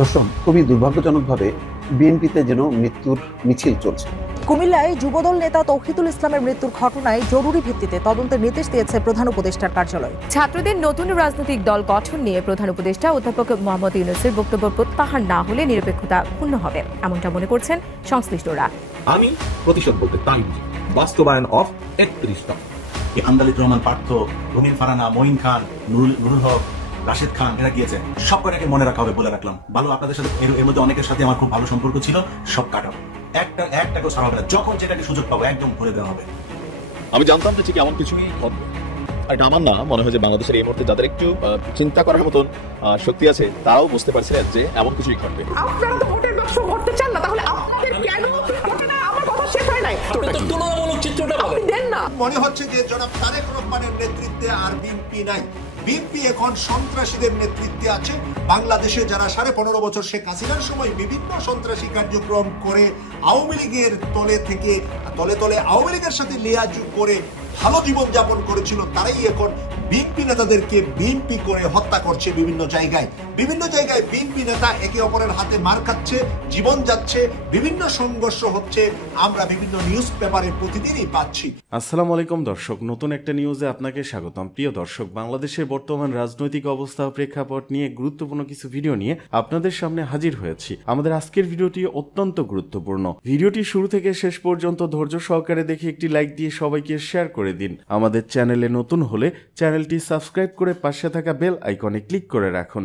দর্শক, খুবই দুর্ভাগ্যজনকভাবে বিএনপিতে যেন মৃত্যুর মিছিল চলছে। কুমিল্লায় যুবদল নেতা তৌহিদুল ইসলামের মৃত্যুর ঘটনায় জরুরি ভিত্তিতে তদন্তের নির্দেশ দিয়েছে প্রধান উপদেষ্টার কার্যালয়। ছাত্রদের নতুন রাজনৈতিক দল গঠন নিয়ে প্রধান উপদেষ্টা অধ্যাপক মোহাম্মদ ইউনূসের বক্তব্য প্রত্যাহার না হলে নিরপেক্ষতা ক্ষুণ্ণ হবে, এমনটা মনে করছেন সংশ্লিষ্টরা। আমি প্রতিশোধ বলতে তামিম বাস্তবায়ন অফ ৩১ দফা। আন্দালিব রহমান পার্থ, রুমিন ফারানা, মঈন খান, নুরুল হক, রাশেদ খান এরা গিয়েছে। সব কটাকে মনে রাখা হবে বলে রাখলাম। ভালো আপনাদের সাথে এর মধ্যে অনেকের সাথে আমার খুব ভালো সম্পর্ক ছিল, সব কাটাবো। একটাকেও ছাড়া হবে না। যখন যেটাকে সুযোগ পাবো একদম ভরে দেওয়া হবে। আমি জানতাম যে ঠিক এমন কিছুই ঘটবে। এটা আমার না, মনে হয় যে বাংলাদেশের এই মুহূর্তে যাদের একটু চিন্তা করার মতন শক্তি আছে তারাও বুঝতে পারছিলেন যে এমন কিছুই ঘটবে। আপনারা তো ভোটের বাক্স ভরতে চান না, তাহলে আপনাদের কেন আমার কথা শেষ হয় নাই? তুলনামূলক চিত্রটা বলেন। দেন না। মনে হচ্ছে যে জনাব তারেক রহমানের নেতৃত্বে আর বিএনপি নাই। বিএনপি এখন সন্ত্রাসীদের নেতৃত্বে আছে। বাংলাদেশে যারা 15.5 বছর শেখ হাসিনার সময় বিভিন্ন সন্ত্রাসী কার্যক্রম করে আওয়ামী লীগের তলে আওয়ামী লীগের সাথে লিয়াজু করে ভালো জীবন যাপন করেছিল, তারাই এখন বিএনপি নেতাদেরকে বিএনপি করে হত্যা করছে। বিভিন্ন জায়গায় বিএনপি নেতা একে অপরের হাতে মার খাচ্ছে, জীবন যাচ্ছে, বিভিন্ন সংঘর্ষ হচ্ছে। আমরা বিভিন্ন নিউজ পেপারে প্রতিদিনই পাচ্ছি। আসসালামু আলাইকুম দর্শক, নতুন একটা নিউজে আপনাকে স্বাগতম। প্রিয় দর্শক, বাংলাদেশের বর্তমান রাজনৈতিক অবস্থা ও প্রেক্ষাপট নিয়ে গুরুত্বপূর্ণ কিছু ভিডিও নিয়ে আপনাদের সামনে হাজির হয়েছি। আমাদের আজকের ভিডিওটি অত্যন্ত গুরুত্বপূর্ণ। ভিডিওটি শুরু থেকে শেষ পর্যন্ত ধৈর্য সহকারে দেখে একটি লাইক দিয়ে সবাইকে শেয়ার করে দিন। আমাদের চ্যানেলে নতুন হলে চ্যানেলটি সাবস্ক্রাইব করে পাশে থাকা বেল আইকনে ক্লিক করে রাখুন।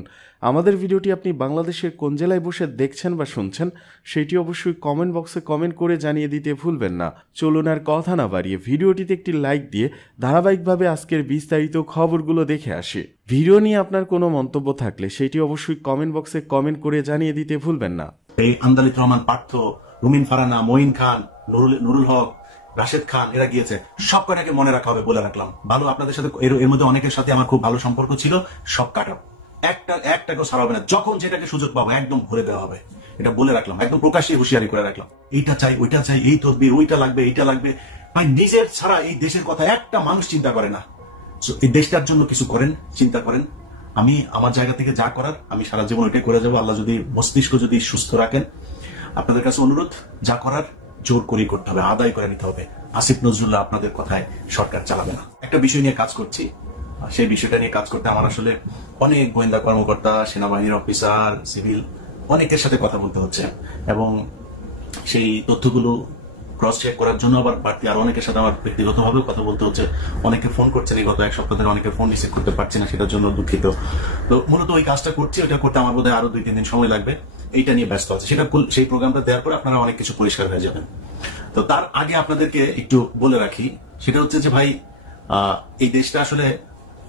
আমাদের ভিডিওটি আপনি বাংলাদেশের কোন জেলায় বসে দেখছেন বা শুনছেন সেটি অবশ্যই কমেন্ট বক্সে কমেন্ট করে জানিয়ে দিতে ভুলবেন না। চলুন আর কথা না বাড়িয়ে ভিডিওটিতে একটি লাইক দিয়ে ধারাবাহিকভাবে আজকের বিস্তারিত খবরগুলো দেখে আসি। ভিডিও নিয়ে আপনার কোনো মন্তব্য থাকলে সেটি অবশ্যই কমেন্ট বক্সে কমেন্ট করে জানিয়ে দিতে ভুলবেন না। এই আন্দালিব রহমান পার্থ, রুমিন ফারানা, মঈন খান, নুরুল হক, রাশেদ খান এরা গিয়েছে। সব কটাকে মনে রাখা হবে বলে রাখলাম। ভালো আপনাদের সাথে এর মধ্যে অনেকের সাথে আমার খুব ভালো সম্পর্ক ছিল, সব কাটাবো। একটাকেও ছাড়া হবে না। যখন যেটাকে সুযোগ পাবো একদম ভরে দেওয়া হবে, এটা বলে রাখলাম। একদম প্রকাশ্যে হুঁশিয়ারি করে রাখলাম। এইটা চাই, ওইটা চাই, এই তদবির, ওইটা লাগবে, এইটা লাগবে। ভাই, নিজের ছাড়া এই দেশের কথা একটা মানুষ চিন্তা করে না। এই দেশটার জন্য কিছু করেন, চিন্তা করেন। আমি আমার জায়গা থেকে যা করার আমি সারা জীবন ওইটাই করে যাবো। আল্লাহ যদি মস্তিষ্ক যদি সুস্থ রাখেন, আপনাদের কাছে অনুরোধ, যা করার জোর করে করতে হবে, আদায় করে নিতে হবে। আসিফ নজরুল্লাহ আপনাদের কথায় সরকার চালাবে না। একটা বিষয় নিয়ে কাজ করছি, সেই বিষয়টা নিয়ে কাজ করতে আমার আসলে অনেক গোয়েন্দা কর্মকর্তা, সেনাবাহিনীর অফিসার, সিভিল অনেকের সাথে কথা বলতে হচ্ছে এবং সেই তথ্যগুলো ক্রস চেক করার জন্য আবার বাড়তি আরো অনেকের সাথে আমার ব্যক্তিগতভাবে কথা বলতে হচ্ছে। অনেকে ফোন করছেন, এই গত এক সপ্তাহ ধরে অনেকে ফোন রিসিভ করতে পারছি না, সেটার জন্য দুঃখিত। তো মূলত ওই কাজটা করছি, ওইটা করতে আমার বোধহয় আরো 2-3 দিন সময় লাগবে। এইটা নিয়ে ব্যস্ত আছে। সেই প্রোগ্রামটা দেওয়ার পর আপনারা অনেক কিছু পরিষ্কার হয়ে যাবেন। তো তার আগে আপনাদেরকে একটু বলে রাখি, সেটা হচ্ছে যে ভাই, এই দেশটা আসলে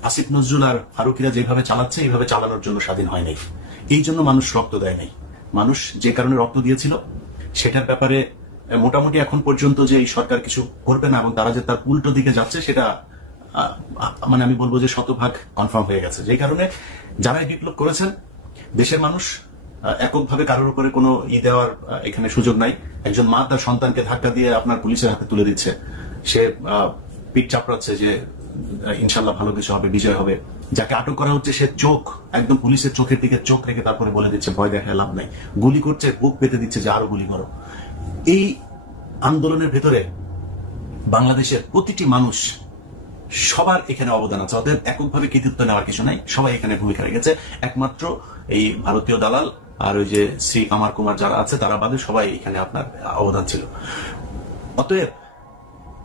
আসিফ নজরুল আর ফারুকিরা যেভাবে চালাচ্ছে এইভাবে চালানোর জন্য স্বাধীন হয় নাই। এই জন্য মানুষ রক্ত দেয় নাই। মানুষ যে কারণে রক্ত দিয়েছিল সেটার ব্যাপারে মোটামুটি এখন পর্যন্ত যে এই সরকার কিছু করবে না এবং তারা যে তার উল্টো দিকে যাচ্ছে সেটা মানে আমি বলবো যে 100% কনফার্ম হয়ে গেছে। যে কারণে যারা বিপ্লব করেছেন, দেশের মানুষ এককভাবে কারোর উপরে কোনো দেওয়ার এখানে সুযোগ নাই। একজন মা তার সন্তানকে ধাক্কা দিয়ে আপনার পুলিশের হাতে তুলে দিচ্ছে, সে পিঠ চাপড়াচ্ছে যে ইনশাল্লাহ ভালো কিছু হবে, বিজয় হবে। যাকে আটক করা হচ্ছে সে চোখ একদম পুলিশের চোখের দিকে চোখ রেখে তারপরে বলে দিচ্ছে ভয় দেখা লাভ নাই, গুলি করছে, বুক পেতে দিচ্ছে যে আরো গুলি করো। এই আন্দোলনের ভেতরে বাংলাদেশের প্রতিটি মানুষ, সবার এখানে অবদান আছে। অতএব এককভাবে কৃতিত্ব নেওয়ার কিছু নাই, সবাই এখানে ভূমিকা রেখেছে। একমাত্র এই ভারতীয় দালাল আর ওই যে শ্রী কামার কুমার যারা আছে তারা বাদে সবাই এখানে আপনার অবদান ছিল। অতএব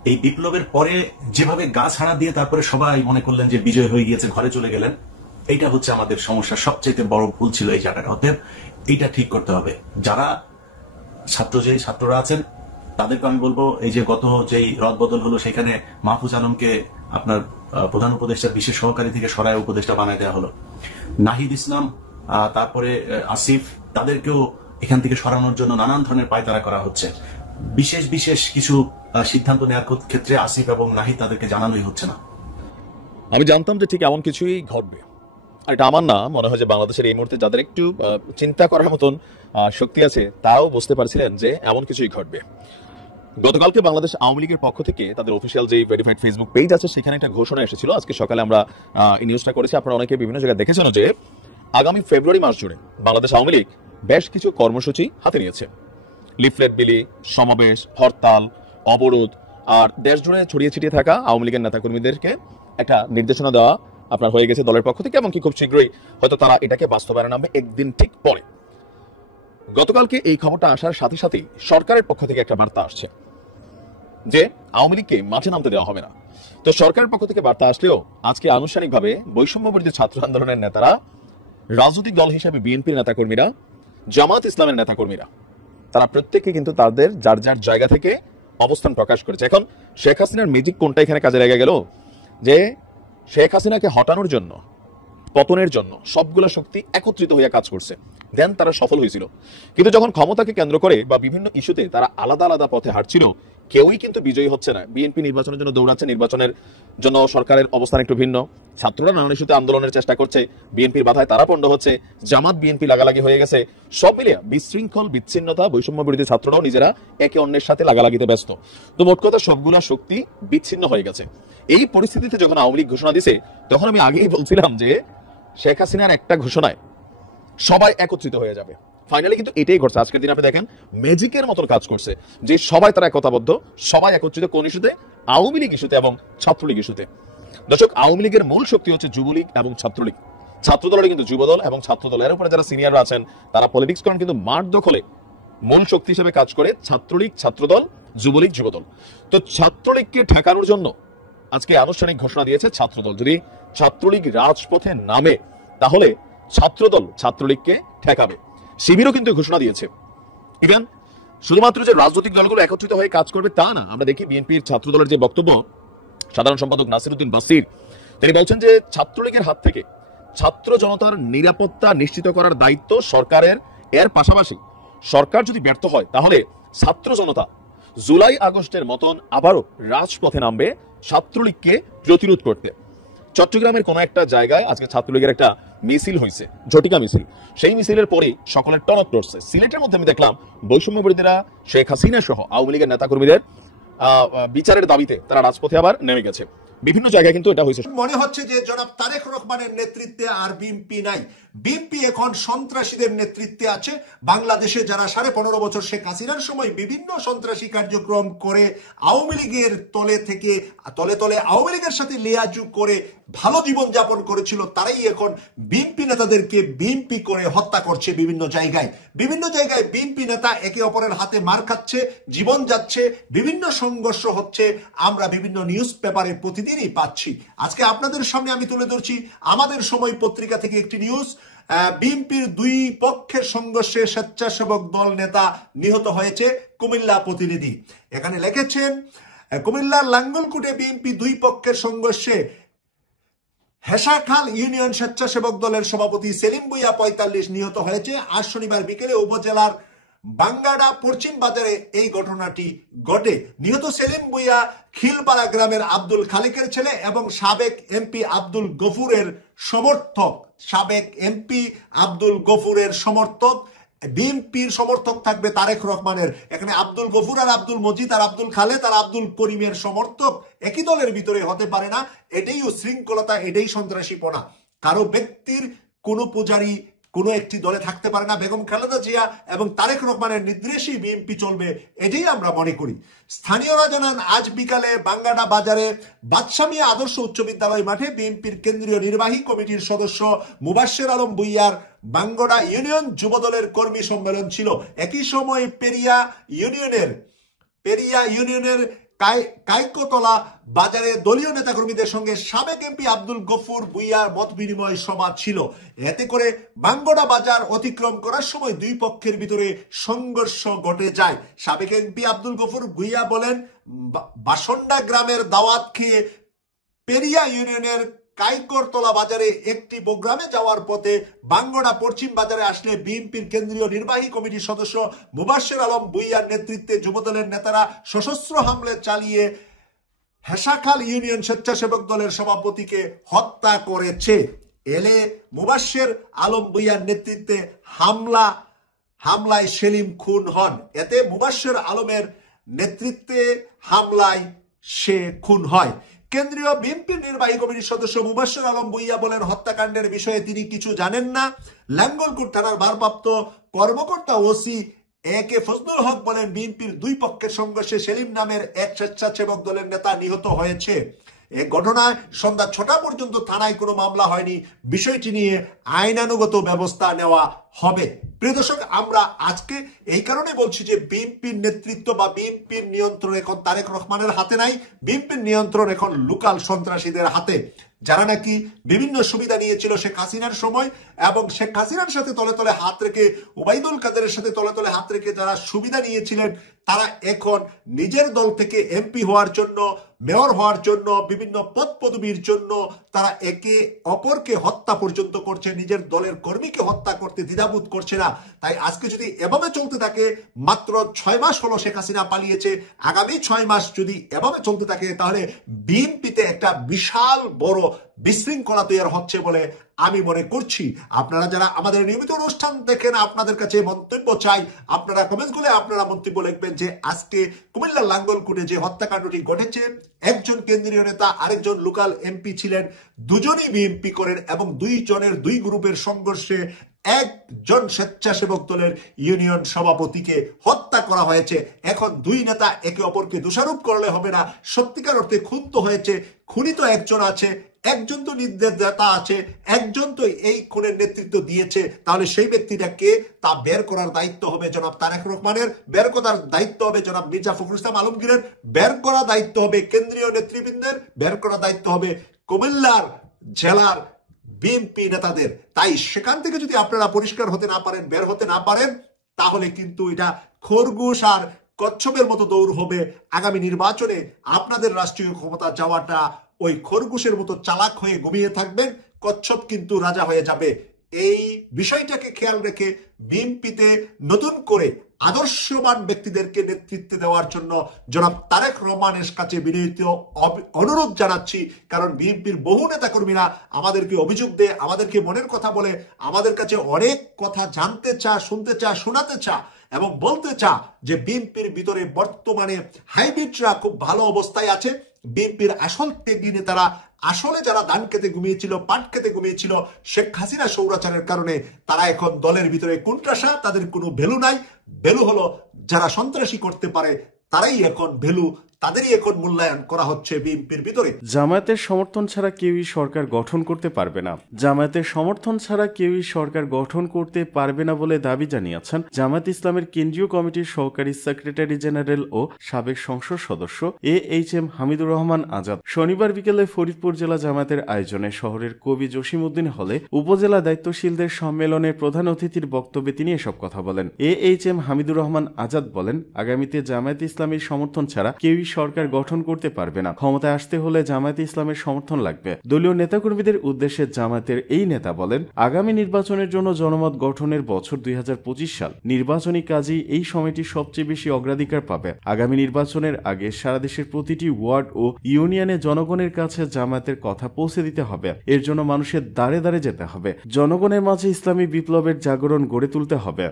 এই বিপ্লবের পরে যেভাবে গা ছাড়া দিয়ে তারপরে সবাই মনে করলেন যে বিজয় হয়ে গিয়েছে, ঘরে চলে গেলেন, এইটা হচ্ছে আমাদের সমস্যা। সবচেয়ে বড় ভুল ছিল এই জায়গাটা। অতএব এইটা ঠিক করতে হবে। যারা ছাত্ররা আছেন তাদেরকে আমি বলবো, এই যে গত যেই রদবদল হলো সেখানে মাহফুজ আলমকে আপনার প্রধান উপদেষ্টার বিশেষ সহকারী থেকে সরায় উপদেষ্টা বানায় দেওয়া হলো। নাহিদ ইসলাম, তারপরে আসিফ, তাদেরকেও এখান থেকে সরানোর জন্য নানান ধরনের পায়তারা করা হচ্ছে। বিশেষ কিছু সিদ্ধান্ত নেওয়ার ক্ষেত্রে আসিফ এবং নাহিদ তাদেরকে জানানোই হচ্ছে না। আমি জানতাম যে ঠিক এমন কিছুই ঘটবে। আর এটা আমার না, মনে হয় যে বাংলাদেশের এই মুহূর্তে যাদের একটু চিন্তা করার মতন শক্তি আছে তারাও বুঝতে পারছিলেন যে এমন কিছুই ঘটবে। গতকালকে বাংলাদেশ আওয়ামী লীগের পক্ষ থেকে তাদের অফিসিয়াল যে ভেরিফাইড ফেসবুক পেজ আছে সেখানে একটা ঘোষণা এসেছিল। আজকে সকালে আমরা এই নিউজটা করেছি, আপনারা অনেকে বিভিন্ন জায়গায় দেখেছেন যে আগামী ফেব্রুয়ারি মাস জুড়ে বাংলাদেশ আওয়ামী লীগ বেশ কিছু কর্মসূচি হাতে নিয়েছে। লিফলেট বিলি, সমাবেশ, হরতাল, অবরোধ আর দেশ জুড়ে ছড়িয়ে ছিটিয়ে থাকা আওয়ামী লীগের নেতাকর্মীদেরকে একটা নির্দেশনা দেওয়া আপনার হয়ে গেছে দলের পক্ষ থেকে, এমনকি খুব শীঘ্রই হয়তো তারা এটাকে বাস্তবায়নে নামবে একদিন ঠিক পরে। গতকালকে এই খবরটা আসার সাথে সাথেই সরকারের পক্ষ থেকে একটা বার্তা আসছে যে আওয়ামী লীগকে মাঠে নামতে দেওয়া হবে না। তো সরকারের পক্ষ থেকে বার্তা আসলেও আজকে আনুষ্ঠানিকভাবে বৈষম্য বিরোধী ছাত্র আন্দোলনের নেতারা, রাজনৈতিক দল হিসেবে বিএনপির নেতাকর্মীরা, জামাত ইসলামের নেতাকর্মীরা, তারা প্রত্যেকে কিন্তু তাদের যার যার জায়গা থেকে অবস্থান প্রকাশ করেছে। এখন শেখ হাসিনার ম্যাজিক কোনটা এখানে কাজে লেগে গেল যে শেখ হাসিনাকে হটানোর জন্য, পতনের জন্য সবগুলা শক্তি একত্রিত হয়ে কাজ করছে, দেন তারা সফল হয়েছিল। কিন্তু যখন ক্ষমতাকে কেন্দ্র করে বা বিভিন্ন ইস্যুতে তারা আলাদা আলাদা পথে হাঁটছিল, কেউই কিন্তু বিজয়ী হচ্ছে না। বিএনপি নির্বাচনের জন্য দৌড়াচ্ছে, নির্বাচনের জন্য সরকারের অবস্থান একটু ভিন্ন। ছাত্ররা নানান ইস্যুতে আন্দোলনের চেষ্টা করছে, বিএনপির বাধায় তারা পণ্ড হচ্ছে, জামাত বিএনপি লাগালাগি হয়ে গেছে। সব মিলিয়ে বিশৃঙ্খল, বিচ্ছিন্নতা, বৈষম্য বিরোধী ছাত্ররাও নিজেরা একে অন্যের সাথে লাগালাগিতে ব্যস্ত। তো মোট কথা সবগুলা শক্তি বিচ্ছিন্ন হয়ে গেছে। এই পরিস্থিতিতে যখন আওয়ামী লীগ ঘোষণা দিছে, তখন আমি আগেই বলছিলাম যে শেখ হাসিনার একটা ঘোষণায় সবাই একত্রিত হয়ে যাবে। ফাইনালি কিন্তু এটাই ঘটছে। আজকের দিন আপনি দেখেন ম্যাজিকের মতো কাজ করছে যে সবাই তারা একতাবদ্ধ, সবাই একত্রিত। কোন ইস্যুতে? আওয়ামী লীগ ইস্যুতে এবং ছাত্রলীগ ইস্যুতে। দর্শক, আওয়ামী লীগের মূল শক্তি হচ্ছে যুবলীগ এবং ছাত্রলীগ। ছাত্র দলের কিন্তু যুবদল এবং ছাত্র দল, এর উপরে যারা সিনিয়ররা আছেন তারা পলিটিক্স করেন, কিন্তু মাঠ দখলে মূল শক্তি হিসেবে কাজ করে ছাত্রলীগ, ছাত্রদল, যুবলীগ, যুবদল। তো ছাত্রলীগকে ঠেকানোর জন্য আজকে আনুষ্ঠানিক ঘোষণা দিয়েছে ছাত্রদল। যদি ছাত্রলীগ রাজপথে নামে তাহলে ছাত্রদল ছাত্রলীগকে ঠেকাবে। শিবিরও কিন্তু ঘোষণা দিয়েছে। ইভেন শুধুমাত্র যে রাজনৈতিক দলগুলো একত্রিত হয়ে কাজ করবে তা না, আমরা দেখি বিএনপির ছাত্রদলের যে বক্তব্য, সাধারণ সম্পাদক নাসিরউদ্দিন বাসির তিনি বলছেন যে ছাত্রলীগের হাত থেকে ছাত্র জনতার নিরাপত্তা নিশ্চিত করার দায়িত্ব সরকারের। এর পাশাপাশি সরকার যদি ব্যর্থ হয় তাহলে ছাত্র জনতা জুলাই আগস্টের মতন আবারও রাজপথে নামবে ছাত্রলীগকে প্রতিরোধ করতে। চট্টগ্রামের কোন একটা জায়গায় আজকে ছাত্রলীগের একটা মিছিল হয়েছে, ঝটিকা মিছিল। সেই মিছিলের পরেই সকলের টনক নড়ছে। সিলেটের মধ্যে আমি দেখলাম বৈষম্য বিরোধীরা শেখ হাসিনা সহ আওয়ামী লীগের নেতাকর্মীদের বিচারের দাবিতে তারা রাজপথে আবার নেমে গেছে। বিভিন্ন জায়গায় কিন্তু এটা হয়েছে। মনে হচ্ছে যে জনাব তারেক রহমানের নেতৃত্বে আর বিএনপি নাই। বিএনপি এখন সন্ত্রাসীদের নেতৃত্বে আছে। বাংলাদেশে যারা 15.5 বছর শেখ হাসিনার সময় বিভিন্ন সন্ত্রাসী কার্যক্রম করে আওয়ামী লীগের তলে তলে আওয়ামী লীগের সাথে লিয়াজু করে ভালো জীবন যাপন করেছিল, তারাই এখন বিএনপি নেতাদেরকে বিএনপি করে হত্যা করছে। বিভিন্ন জায়গায় বিএনপি নেতা একে অপরের হাতে মার খাচ্ছে, জীবন যাচ্ছে, বিভিন্ন সংঘর্ষ হচ্ছে। আমরা বিভিন্ন নিউজ পেপারে প্রতিদিনই পাচ্ছি। আজকে আপনাদের সামনে আমি তুলে ধরছি আমাদের সময় পত্রিকা থেকে একটি নিউজ। বিএনপির দুই পক্ষের সংঘর্ষে স্বেচ্ছাসেবক দল নেতা নিহত হয়েছে, কুমিল্লা প্রতিনিধি। এখানে লিখেছেন কুমিল্লার লাঙ্গলকোটে বিএনপি দুই পক্ষের সংঘর্ষে হেসাখাল ইউনিয়ন স্বেচ্ছাসেবক দলের সভাপতি সেলিম ভুঁইয়া 45 নিহত হয়েছে। আজ শনিবার বিকেলে উপজেলার বাঙ্গাড়া পশ্চিম বাজারে এই ঘটনাটি ঘটে। নিহত সেলিম ভুঁইয়া খিলপাড়া গ্রামের আব্দুল খালিকের ছেলে এবং সাবেক এমপি আব্দুল গফুরের সমর্থক। বিএনপির সমর্থক থাকবে তারেক রহমানের। এখানে আব্দুল গফুর আর আব্দুল মজিদ আর আব্দুল খালেদ আর আব্দুল করিমের সমর্থক একই দলের ভিতরে হতে পারে না। এটাই উশৃঙ্খলতা, এটাই সন্ত্রাসীপনা। কারো ব্যক্তির কোনো পূজারী কোনো একটি দলে থাকতে পারে না। বেগম খালেদা জিয়া এবং তারেক রহমানের নির্দেশেই বিএনপি চলবে, এটাই আমরা মনে করি। স্থানীয়রা জানান, আজ বিকালে বাঙ্গাডা বাজারে বাদশা মিয়া আদর্শ উচ্চ বিদ্যালয় মাঠে বিএনপির কেন্দ্রীয় নির্বাহী কমিটির সদস্য মুবাশ্বের আলম ভুঁইয়ার বাঙ্গড়া ইউনিয়ন যুবদলের কর্মী সম্মেলন ছিল। একই সময় পেরিয়া ইউনিয়নের কাইকতলা বাজারে দলীয় নেতাকর্মীদের সঙ্গে সাবেক এমপি আব্দুল গফুর ভুঁইয়ার মত বিনিময় সভা ছিল। এতে করে বাঙ্গড়া বাজার অতিক্রম করার সময় দুই পক্ষের ভিতরে সংঘর্ষ ঘটে যায়। সাবেক এমপি আব্দুল গফুর ভুঁইয়া বলেন, বাসন্ডা গ্রামের দাওয়াত খেয়ে পেরিয়া ইউনিয়নের কাইকরতলা বাজারে একটি প্রোগ্রামে যাওয়ার পথে বাঙ্গড়া পশ্চিম বাজারে আসলে বিএনপির কেন্দ্রীয় নির্বাহী কমিটির সদস্য মুবাশ্বের আলম ভুঁইয়ার নেতৃত্বে যুবদলের নেতারা সশস্ত্র হামলা চালিয়ে হেসাখাল ইউনিয়ন স্বেচ্ছাসেবক দলের সভাপতিকে হত্যা করেছে। এলে মুবাশ্বের আলম ভুঁইয়ার নেতৃত্বে হামলায় সেলিম খুন হন। এতে মুবাশ্বের আলমের নেতৃত্বে হামলায় সে খুন হয়। কেন্দ্রীয় বিএনপির নির্বাহী কমিটির সদস্য মুবাশশির আলম ভূঁইয়া বলেন হত্যাকাণ্ডের বিষয়ে তিনি কিছু জানেন না। লাঙ্গলকোট থানার ভারপ্রাপ্ত কর্মকর্তা ওসি একে ফজলুল হক বলেন বিএনপির দুই পক্ষের সংঘর্ষে সেলিম নামের এক স্বেচ্ছাসেবক দলের নেতা নিহত হয়েছে। এই ঘটনায় সন্ধ্যা 6টা পর্যন্ত থানায় কোনো মামলা হয়নি। বিষয়টি নিয়ে আইনানুগত ব্যবস্থা নেওয়া হবে। প্রিয় দর্শক, আমরা আজকে এই কারণে বলছি যে বিএনপির নেতৃত্ব বা বিএনপির নিয়ন্ত্রণ এখন তারেক রহমানের হাতে নাই। বিএনপির নিয়ন্ত্রণ এখন লোকাল সন্ত্রাসীদের হাতে, যারা নাকি বিভিন্ন সুবিধা নিয়েছিল শেখ হাসিনার সময় এবং শেখ হাসিনার সাথে তলে তলে হাত রেখে, ওবায়দুল কাদেরের সাথে তলে তলে হাত রেখে যারা সুবিধা নিয়েছিলেন, তারা এখন নিজের দল থেকে এমপি হওয়ার জন্য, মেয়র হওয়ার জন্য, বিভিন্ন পদ পদবীর জন্য তারা একে অপরকে হত্যা পর্যন্ত করছে, নিজের দলের কর্মীকে হত্যা করতে দ্বিধাবোধ করছে না। তাই আজকে যদি এভাবে চলতে থাকে, মাত্র 6 মাস হলো শেখ হাসিনা পালিয়েছে, আগামী 6 মাস যদি এভাবে চলতে থাকে তাহলে বিএনপিতে একটা বিশাল বড় বিশৃঙ্খলা তৈরি হচ্ছে বলে আমি মনে করছি। আপনারা যারা আমাদের নিয়মিত অনুষ্ঠান দেখেন, আপনাদের কাছে মন্তব্য চাই। আপনারা কমেন্টগুলো আপনারা মন্তব্য লিখবেন যে আজকে কুমিল্লার লাঙ্গলকোটে যে হত্যাকাণ্ডটি ঘটেছে, একজন কেন্দ্রীয় নেতা আরেকজন লোকাল এমপি ছিলেন, দুজনই বিএনপি করেন এবং দুই গ্রুপের সংঘর্ষে একজন স্বেচ্ছাসেবক দলের ইউনিয়ন সভাপতিকে হত্যা করা হয়েছে। এখন দুই নেতা একে অপরকে দোষারোপ করলে হবে না, সত্যিকার অর্থে খুন তো হয়েছে, খুনি তো একজন আছে, একজন তো নির্দেশদাতা আছে, একজন তো এই খুনের নেতৃত্ব দিয়েছে। তাহলে সেই ব্যক্তিটাকে তা বের করার দায়িত্ব হবে জনাব তারেক রহমানের, বের করার দায়িত্ব হবে জনাব মির্জা ফখরুল ইসলাম আলমগীরের, বের করার দায়িত্ব হবে কেন্দ্রীয় নেতৃবৃন্দের, বের করার দায়িত্ব হবে কুমিল্লার জেলার বিএনপি নেতাদের। তাই সেখান থেকে যদি আপনারা পরিষ্কার হতে না পারেন, বের হতে না পারেন, তাহলে কিন্তু এটা খরগোশ আর কচ্ছপের মতো দৌড় হবে। আগামী নির্বাচনে আপনাদের রাষ্ট্রীয় ক্ষমতা যাওয়াটা ওই খরগোশের মতো চালাক হয়ে ঘুমিয়ে থাকবেন, কচ্ছপ কিন্তু রাজা হয়ে যাবে। এই বিষয়টাকে খেয়াল রেখে বিএনপিতে নতুন করে আদর্শবান ব্যক্তিদেরকে নেতৃত্ব দেওয়ার জন্য জনাব তারেক রহমানের কাছে বিনীত অনুরোধ জানাচ্ছি। কারণ বিএনপির বহু নেতাকর্মীরা আমাদেরকে অভিযোগ দেয়, আমাদেরকে মনের কথা বলে, আমাদের কাছে অনেক কথা জানতে চা, শুনতে চা, শোনাতে চা এবং বলতে চা যে বিএনপির ভিতরে বর্তমানে হাইব্রিডরা খুব ভালো অবস্থায় আছে। বিএনপির আসল ত্যাগী নেতারা, আসলে যারা ধান খেতে ঘুমিয়েছিল, পাট খেতে ঘুমিয়েছিল শেখ হাসিনা স্বৈরাচারের কারণে, তারা এখন দলের ভিতরে কোণঠাসা, তাদের কোনো ভ্যালু নাই। ভ্যালু হলো যারা সন্ত্রাসী করতে পারে, তারাই এখন ভ্যালু, তাদেরই এখন মূল্যায়ন করা হচ্ছে বিএনপির ভিতরে। জামায়াতের সমর্থন ছাড়া কেউই সরকার গঠন করতে পারবে না। জামায়াতের সমর্থন ছাড়া কেউই সরকার গঠন করতে পারবে না বলে দাবি জানিয়েছেন জামায়াত ইসলামের কেন্দ্রীয় কমিটির সহকারী সেক্রেটারি জেনারেল ও সাবেক সংসদ সদস্য AHM হামিদুর রহমান আজাদ। শনিবার বিকেলে ফরিদপুর জেলা জামায়াতের আয়োজনে শহরের কবি জসিমউদ্দিন হলে উপজেলা দায়িত্বশীলদের সম্মেলনে প্রধান অতিথির বক্তব্যে তিনি এসব কথা বলেন। AHM হামিদুর রহমান আজাদ বলেন, আগামীতে জামায়াত ইসলামের সমর্থন ছাড়া কেউই সরকার গঠন করতে পারবে না। ক্ষমতায় আসতে হলে জামায়াতে ইসলামের সমর্থন লাগবে। দলীয় নেতাকর্মীদের উদ্দেশ্যে জামায়াতের এই নেতা বলেন, আগামী নির্বাচনের জন্য জনমত গঠনের বছর 2025 সাল। নির্বাচনী কাজেই এই সময়টি সবচেয়ে বেশি অগ্রাধিকার পাবে। আগামী নির্বাচনের আগে সারা দেশের প্রতিটি ওয়ার্ড ও ইউনিয়নে জনগণের কাছে জামায়াতের কথা পৌঁছে দিতে হবে। এর জন্য মানুষের দ্বারে দ্বারে যেতে হবে। জনগণের মাঝে ইসলামী বিপ্লবের জাগরণ গড়ে তুলতে হবে।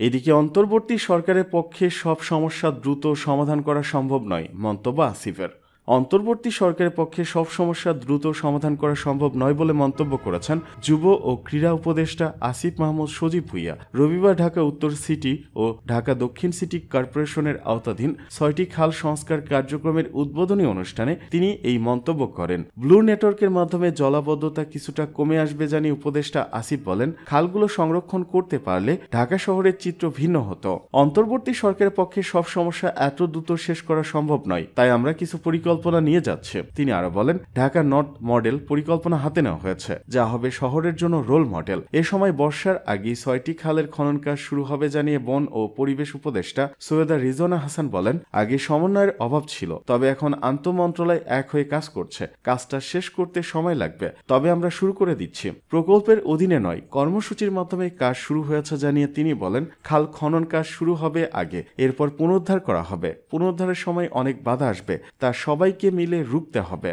এদিকে অন্তর্বর্তী সরকারের পক্ষে সব সমস্যা দ্রুত সমাধান করা সম্ভব নয়, মন্তব্য আসিফের। অন্তর্বর্তী সরকারের পক্ষে সব সমস্যা দ্রুত সমাধান করা সম্ভব নয় বলে মন্তব্য করেছেন যুব ও ক্রীড়া উপদেষ্টা আসিফ মাহমুদ সজীব ভুঁইয়া। রবিবার ঢাকা উত্তর সিটি ও ঢাকা দক্ষিণ সিটি কর্পোরেশনের আওতাধীন 6টি খাল সংস্কার কার্যক্রমের উদ্বোধনী অনুষ্ঠানে তিনি এই মন্তব্য করেন। ব্লু নেটওয়ার্কের মাধ্যমে জলাবদ্ধতা কিছুটা কমে আসবে জানিয়ে উপদেষ্টা আসিফ বলেন, খালগুলো সংরক্ষণ করতে পারলে ঢাকা শহরের চিত্র ভিন্ন হতো। অন্তর্বর্তী সরকারের পক্ষে সব সমস্যা এত দ্রুত শেষ করা সম্ভব নয়, তাই আমরা কিছু পরিকল্পনা নিয়ে যাচ্ছে। তিনি আরো বলেন, ঢাকা নর্থ মডেল পরিকল্পনা হাতে নেওয়া হয়েছে, যা হবে শহরের জন্য রোল মডেল। এ সময় বর্ষার আগেই 6টি খালের খনন কাজ শুরু হবে জানিয়ে বন ও পরিবেশ উপদেষ্টা সৈয়দা রিজওয়ানা হাসান বলেন, আগে সমন্বয়ের অভাব ছিল, তবে এখন আন্তঃমন্ত্রণালয় এক হয়ে কাজ করছে। কাজটা শেষ করতে সময় লাগবে, তবে আমরা শুরু করে দিচ্ছি। প্রকল্পের অধীনে নয়, কর্মসূচির মাধ্যমে কাজ শুরু হয়েছে জানিয়ে তিনি বলেন, খাল খনন কাজ শুরু হবে আগে, এরপর পুনরুদ্ধার করা হবে। পুনরুদ্ধারের সময় অনেক বাধা আসবে, তা সবাইকে মিলে রুখতে হবে।